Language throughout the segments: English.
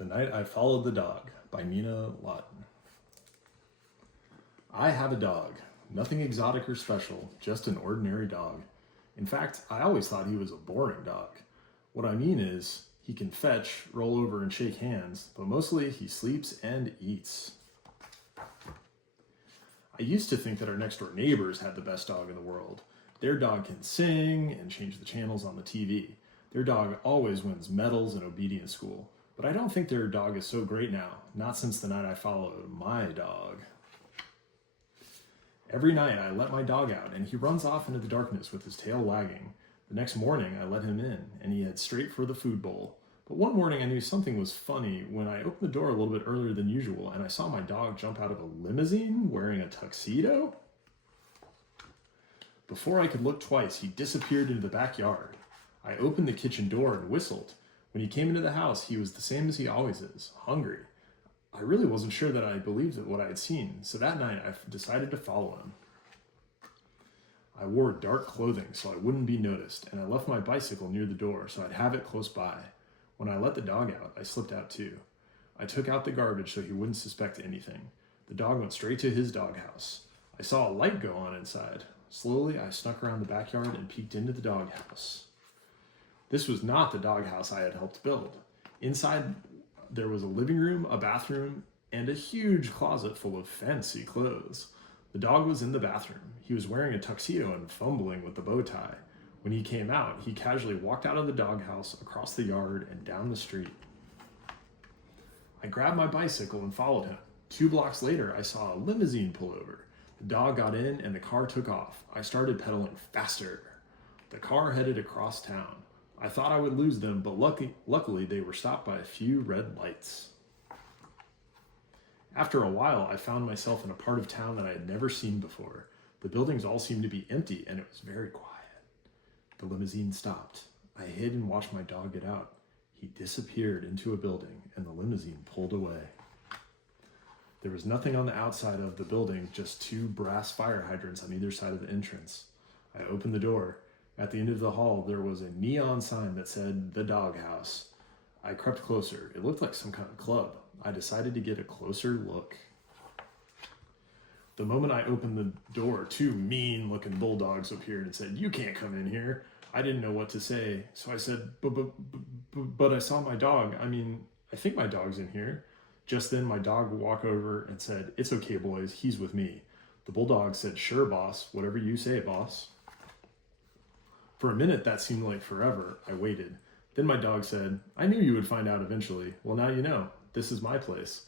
The Night I Followed the Dog by Nina Lawton. I have a dog. Nothing exotic or special, just an ordinary dog. In fact, I always thought he was a boring dog. What I mean is, he can fetch, roll over, and shake hands, but mostly he sleeps and eats. I used to think that our next door neighbors had the best dog in the world. Their dog can sing and change the channels on the TV. Their dog always wins medals in obedience school. But I don't think their dog is so great now, not since the night I followed my dog. Every night I let my dog out and he runs off into the darkness with his tail wagging. The next morning I let him in and he heads straight for the food bowl. But one morning I knew something was funny when I opened the door a little bit earlier than usual and I saw my dog jump out of a limousine wearing a tuxedo. Before I could look twice, he disappeared into the backyard. I opened the kitchen door and whistled. When he came into the house, he was the same as he always is, hungry. I really wasn't sure that I believed what I had seen, so that night I decided to follow him. I wore dark clothing so I wouldn't be noticed, and I left my bicycle near the door so I'd have it close by. When I let the dog out, I slipped out too. I took out the garbage so he wouldn't suspect anything. The dog went straight to his doghouse. I saw a light go on inside. Slowly, I snuck around the backyard and peeked into the doghouse. This was not the doghouse I had helped build. Inside, there was a living room, a bathroom, and a huge closet full of fancy clothes. The dog was in the bathroom. He was wearing a tuxedo and fumbling with the bow tie. When he came out, he casually walked out of the doghouse, across the yard, and down the street. I grabbed my bicycle and followed him. 2 blocks later, I saw a limousine pull over. The dog got in and the car took off. I started pedaling faster. The car headed across town. I thought I would lose them, but luckily they were stopped by a few red lights. After a while, I found myself in a part of town that I had never seen before. The buildings all seemed to be empty, and it was very quiet. The limousine stopped. I hid and watched my dog get out. He disappeared into a building, and the limousine pulled away. There was nothing on the outside of the building, just 2 brass fire hydrants on either side of the entrance. I opened the door. At the end of the hall, there was a neon sign that said, "The Doghouse." I crept closer. It looked like some kind of club. I decided to get a closer look. The moment I opened the door, 2 mean-looking bulldogs appeared and said, "You can't come in here." I didn't know what to say, so I said, but I saw my dog. I think my dog's in here. Just then, my dog walked over and said, "It's okay, boys. He's with me." The bulldog said, "Sure, boss. Whatever you say, boss." For a minute, that seemed like forever. I waited. Then my dog said, "I knew you would find out eventually. Well, now you know. This is my place."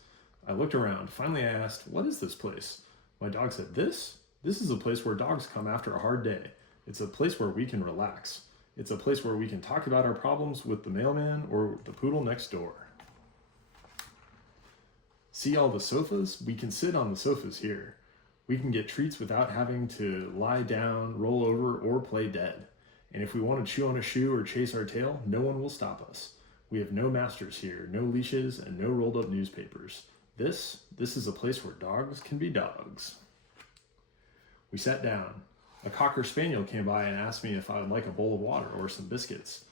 I looked around. Finally, I asked, "What is this place?" My dog said, This is a place where dogs come after a hard day. It's a place where we can relax. It's a place where we can talk about our problems with the mailman or the poodle next door." See all the sofas? We can sit on the sofas here. We can get treats without having to lie down, roll over, or play dead. And if we want to chew on a shoe or chase our tail, no one will stop us. We have no masters here, no leashes, and no rolled up newspapers. This is a place where dogs can be dogs. We sat down. A Cocker Spaniel came by and asked me if I would like a bowl of water or some biscuits.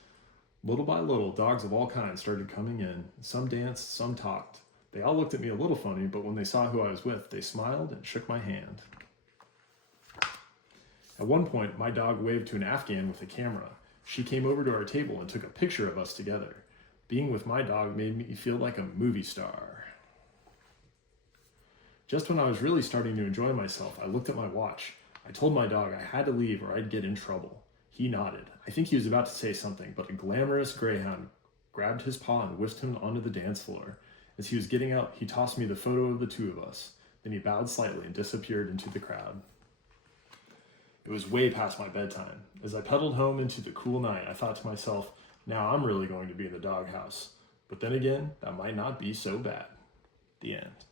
Little by little, dogs of all kinds started coming in. Some danced, some talked. They all looked at me a little funny, but when they saw who I was with, they smiled and shook my hand. At one point, my dog waved to an Afghan with a camera. She came over to our table and took a picture of us together. Being with my dog made me feel like a movie star. Just when I was really starting to enjoy myself, I looked at my watch. I told my dog I had to leave or I'd get in trouble. He nodded. I think he was about to say something, but a glamorous greyhound grabbed his paw and whisked him onto the dance floor. As he was getting up, he tossed me the photo of the 2 of us. Then he bowed slightly and disappeared into the crowd. It was way past my bedtime. As I pedaled home into the cool night, I thought to myself, now I'm really going to be in the doghouse. But then again, that might not be so bad. The end.